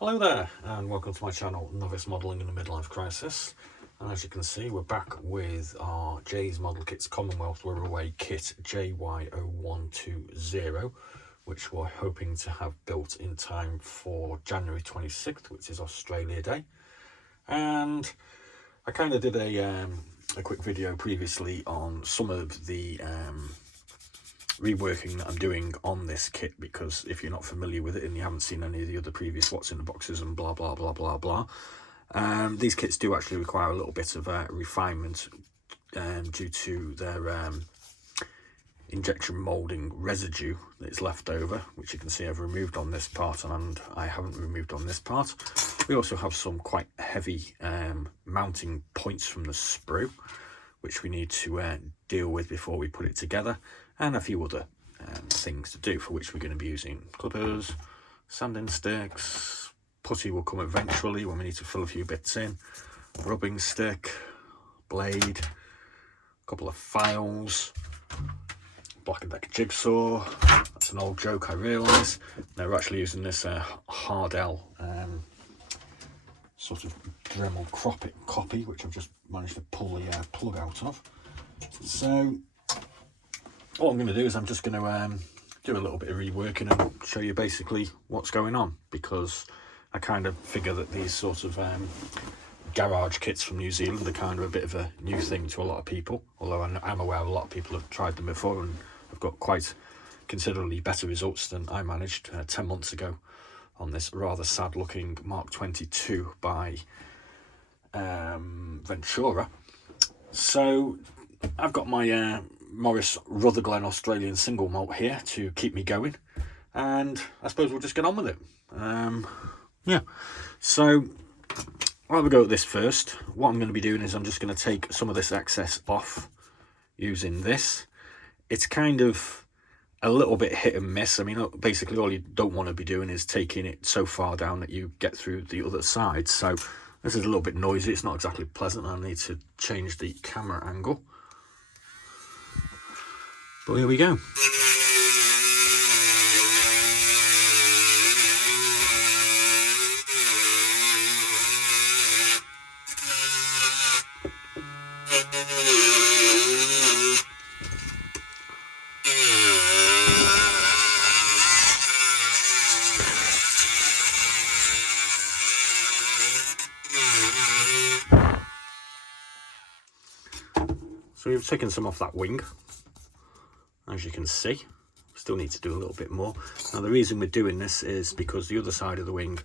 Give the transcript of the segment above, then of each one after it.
Hello there and welcome to my channel Novice Modelling in a Midlife Crisis, and as you can see we're back with our Jay's Model Kits Commonwealth Wirraway kit JY0120, which we're hoping to have built in time for January 26th, which is Australia Day. And I kind of did a quick video previously on some of the reworking that I'm doing on this kit, because if you're not familiar with it and you haven't seen any of the other previous what's in the boxes and blah blah blah blah blah, these kits do actually require a little bit of refinement due to their injection moulding residue that is left over, which you can see I've removed on this part and I haven't removed on this part. We also have some quite heavy mounting points from the sprue, which we need to deal with before we put it together, and a few other things to do, for which we're going to be using clippers, sanding sticks, putty will come eventually when we need to fill a few bits in, rubbing stick, blade, a couple of files, Black & Decker jigsaw. That's an old joke, I realise. Now we're actually using this Hardell sort of Dremel copy, which I've just managed to pull the plug out of. So all I'm going to do is I'm just going to do a little bit of reworking and show you basically what's going on, because I kind of figure that these sort of garage kits from New Zealand are kind of a bit of a new thing to a lot of people, although I'm aware a lot of people have tried them before and have got quite considerably better results than I managed 10 months ago on this rather sad looking Mark 22 by Ventura. So I've got my Morris Rutherglen Australian single malt here to keep me going, and I suppose we'll just get on with it. Yeah, so I'll have a go at this first. What I'm going to be doing is I'm just going to take some of this excess off using this. It's kind of a little bit hit and miss. I mean, basically all you don't want to be doing is taking it so far down that you get through the other side. So this is a little bit noisy, it's not exactly pleasant. I need to change the camera angle, but here we go. So we've taken some off that wing, as you can see. Still need to do a little bit more. Now the reason we're doing this is because the other side of the wing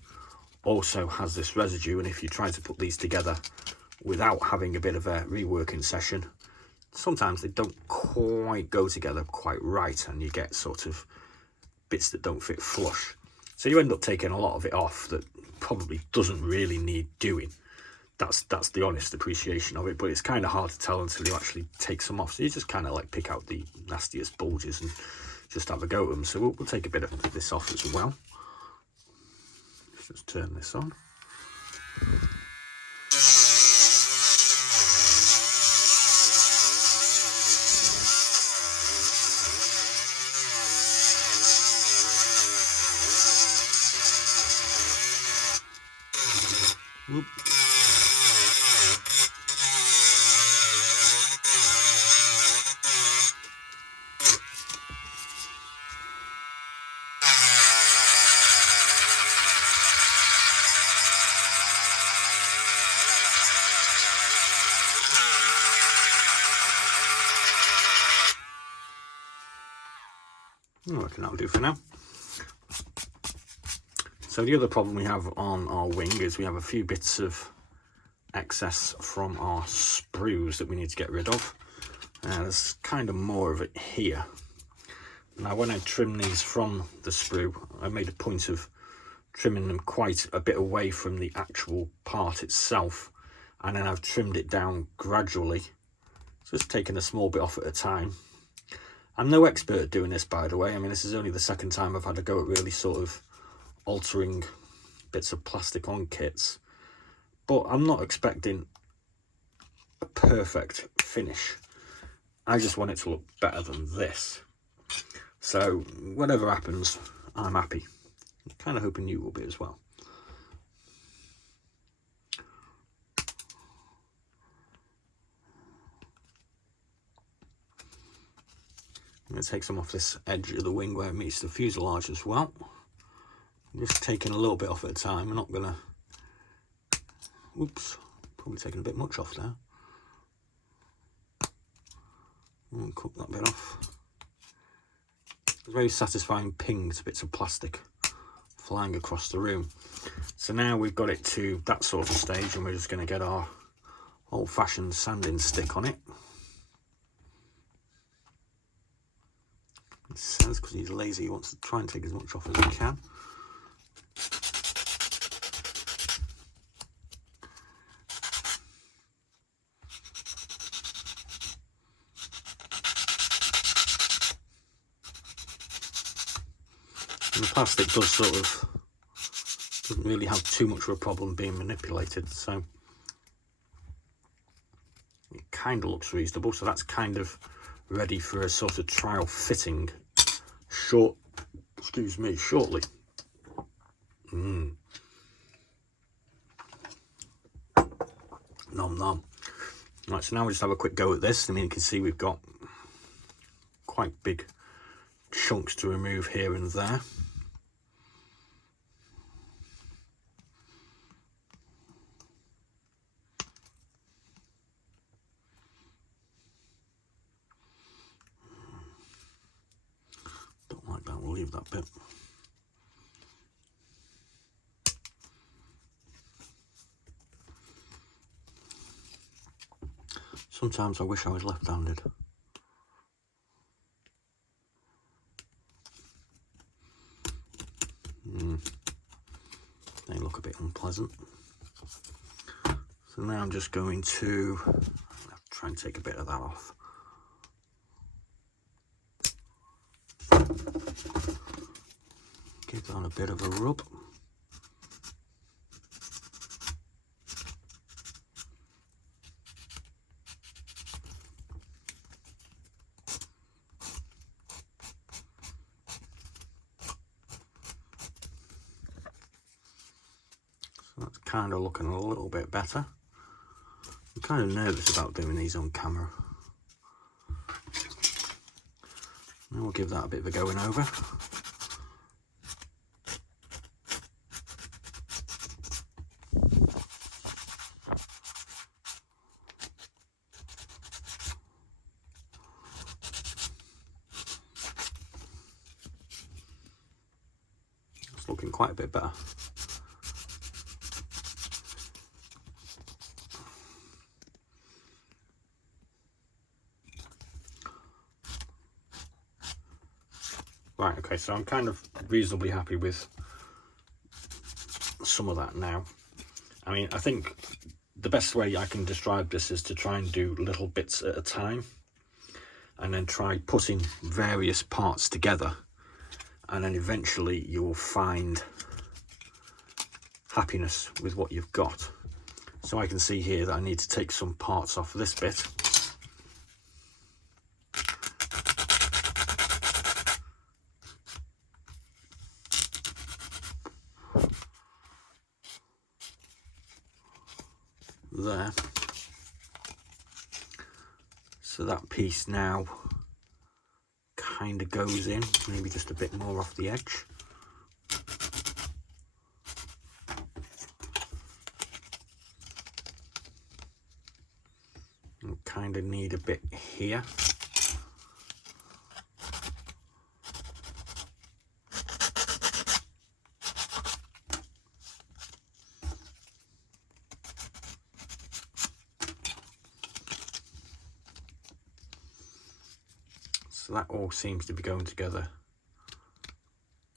also has this residue, and if you try to put these together without having a bit of a reworking session, sometimes they don't quite go together quite right, and you get sort of bits that don't fit flush. So you end up taking a lot of it off that probably doesn't really need doing. That's the honest appreciation of it, but it's kind of hard to tell until you actually take some off. So you just kind of like pick out the nastiest bulges and just have a go at them. So we'll take a bit of this off as well. Let's just turn this on. Whoop. I reckon that'll do for now. So the other problem we have on our wing is we have a few bits of excess from our sprues that we need to get rid of. There's kind of more of it here. Now when I trim these from the sprue, I made a point of trimming them quite a bit away from the actual part itself, and then I've trimmed it down gradually, just taking a small bit off at a time. I'm no expert at doing this, by the way. I mean, this is only the second time I've had to go at really sort of altering bits of plastic on kits, but I'm not expecting a perfect finish. I just want it to look better than this. So whatever happens, I'm happy. I'm kind of hoping you will be as well. going to take some off this edge of the wing where it meets the fuselage as well. I'm just taking a little bit off at a time. I'm not going to... Oops, probably taking a bit much off there. I'll cut that bit off. It's very satisfying ping to bits of plastic flying across the room. So now we've got it to that sort of stage, and we're just going to get our old-fashioned sanding stick on it. It says, because he's lazy, he wants to try and take as much off as he can. And the plastic doesn't really have too much of a problem being manipulated, so it kind of looks reasonable. So that's kind of ready for a sort of trial fitting shortly. Nom nom. Right, so now we'll just have a quick go at this. I mean, you can see we've got quite big chunks to remove here and there. Don't like that, we'll leave that bit. Sometimes I wish I was left-handed. They look a bit unpleasant. So now I'm just going to try and take a bit of that off. Give that a bit of a rub. That's kind of looking a little bit better. I'm kind of nervous about doing these on camera. Now we'll give that a bit of a going over. It's looking quite a bit better. Right, okay, so I'm kind of reasonably happy with some of that now. I mean, I think the best way I can describe this is to try and do little bits at a time, and then try putting various parts together, and then eventually you'll find happiness with what you've got. So I can see here that I need to take some parts off this bit. There. So that piece now kind of goes in, maybe just a bit more off the edge. And kind of need a bit here. So that all seems to be going together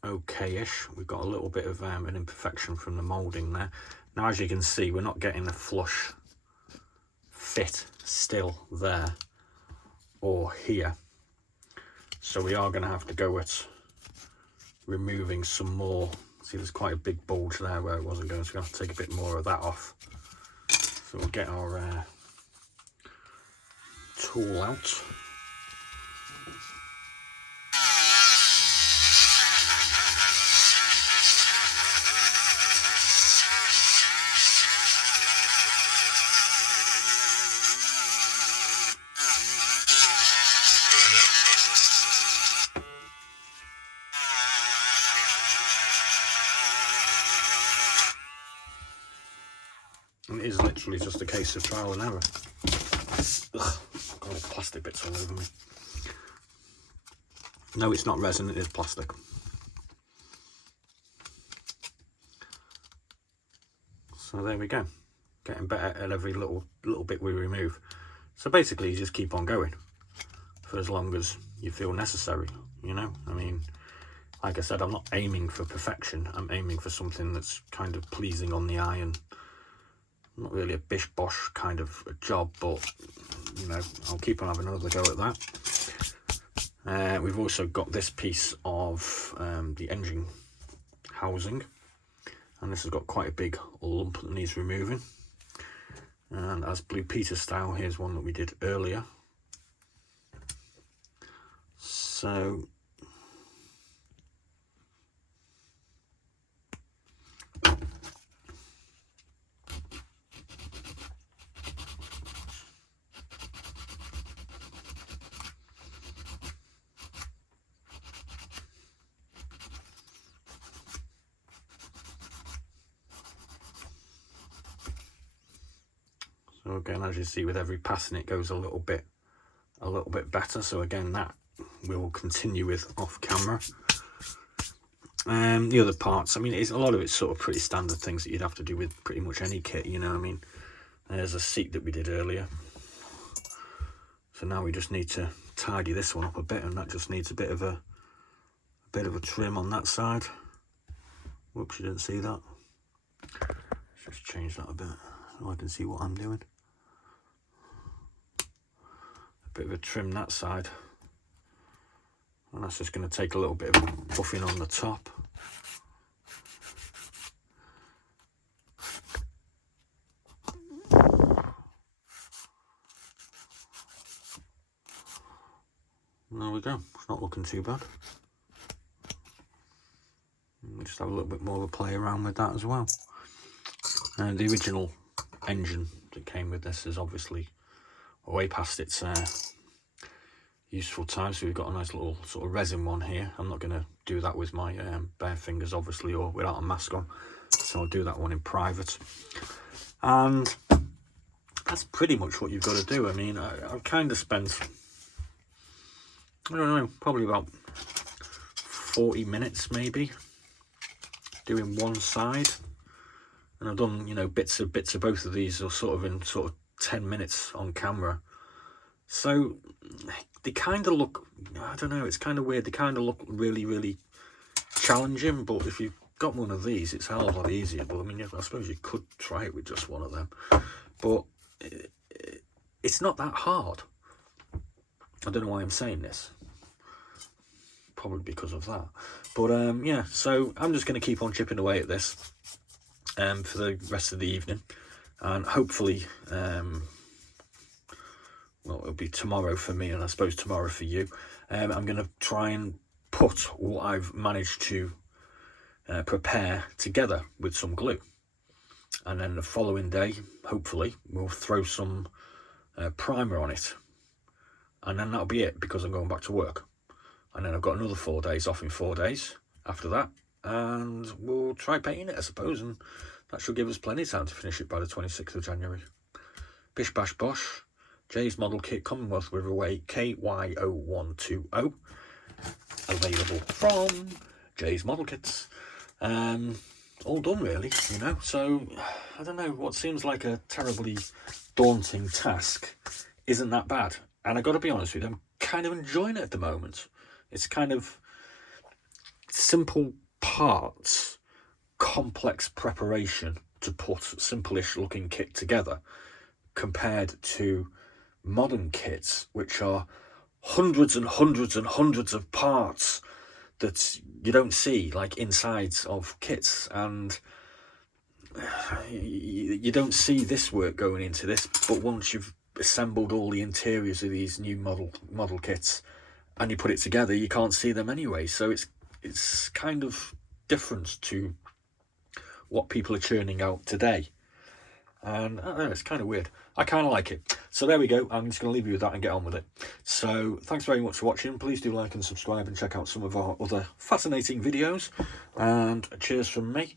okay-ish. We've got a little bit of an imperfection from the moulding there. Now, as you can see, we're not getting a flush fit still there or here. So we are going to have to go at removing some more. See, there's quite a big bulge there where it wasn't going, so we're going to have to take a bit more of that off. So we'll get our tool out. And it is literally just a case of trial and error. Ugh, got all plastic bits all over me. No, it's not resin, it is plastic. So there we go. Getting better at every little bit we remove. So basically you just keep on going for as long as you feel necessary, you know? I mean, like I said, I'm not aiming for perfection. I'm aiming for something that's kind of pleasing on the eye and not really a bish-bosh kind of a job, but, you know, I'll keep on having another go at that. We've also got this piece of the engine housing, and this has got quite a big lump that needs removing. And as Blue Peter style, here's one that we did earlier. So again, as you see, with every passing it goes a little bit better. So again, that we will continue with off camera. The other parts, I mean, a lot of it's sort of pretty standard things that you'd have to do with pretty much any kit, you know. I mean, there's a seat that we did earlier, so now we just need to tidy this one up a bit, and that just needs a bit of a trim on that side. Whoops, you didn't see that. Let's just change that a bit so I can see what I'm doing. A bit of a trim that side, and that's just going to take a little bit of buffing on the top. There we go, it's not looking too bad. We'll just have a little bit more of a play around with that as well. And the original engine that came with this is obviously way past its useful time, so we've got a nice little sort of resin one here. I'm not going to do that with my bare fingers, obviously, or without a mask on, so I'll do that one in private. And that's pretty much what you've got to do. I mean, I've kind of spent, I don't know, probably about 40 minutes maybe doing one side, and I've done, you know, bits of both of these, or sort of 10 minutes on camera. So they kind of look, I don't know, it's kind of weird, they kind of look really challenging, but if you've got one of these, it's a hell of a lot easier. But I mean, I suppose you could try it with just one of them, but it's not that hard. I don't know why I'm saying this, probably because of that. But yeah, so I'm just going to keep on chipping away at this for the rest of the evening, and hopefully well, it'll be tomorrow for me, and I suppose tomorrow for you. I'm going to try and put what I've managed to prepare together with some glue, and then the following day, hopefully, we'll throw some primer on it, and then that'll be it, because I'm going back to work. And then I've got another 4 days off in 4 days after that, and we'll try painting it, I suppose, and that should give us plenty of time to finish it by the 26th of January. Bish bash bosh. Jay's model kit, Commonwealth Wirraway JY0120, available from Jay's Model Kits. All done really, you know. So I don't know, what seems like a terribly daunting task isn't that bad, and I got to be honest with you, I'm kind of enjoying it at the moment. It's kind of simple parts, complex preparation to put simple-ish looking kit together, compared to modern kits, which are hundreds and hundreds and hundreds of parts that you don't see, like insides of kits, and you don't see this work going into this. But once you've assembled all the interiors of these new model kits and you put it together, you can't see them anyway. So it's kind of different to what people are churning out today. And I don't know, it's kind of weird. I kind of like it. So there we go. I'm just going to leave you with that and get on with it. So thanks very much for watching. Please do like and subscribe and check out some of our other fascinating videos. And cheers from me.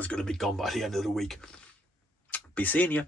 that's going to be gone by the end of the week. Be seeing you.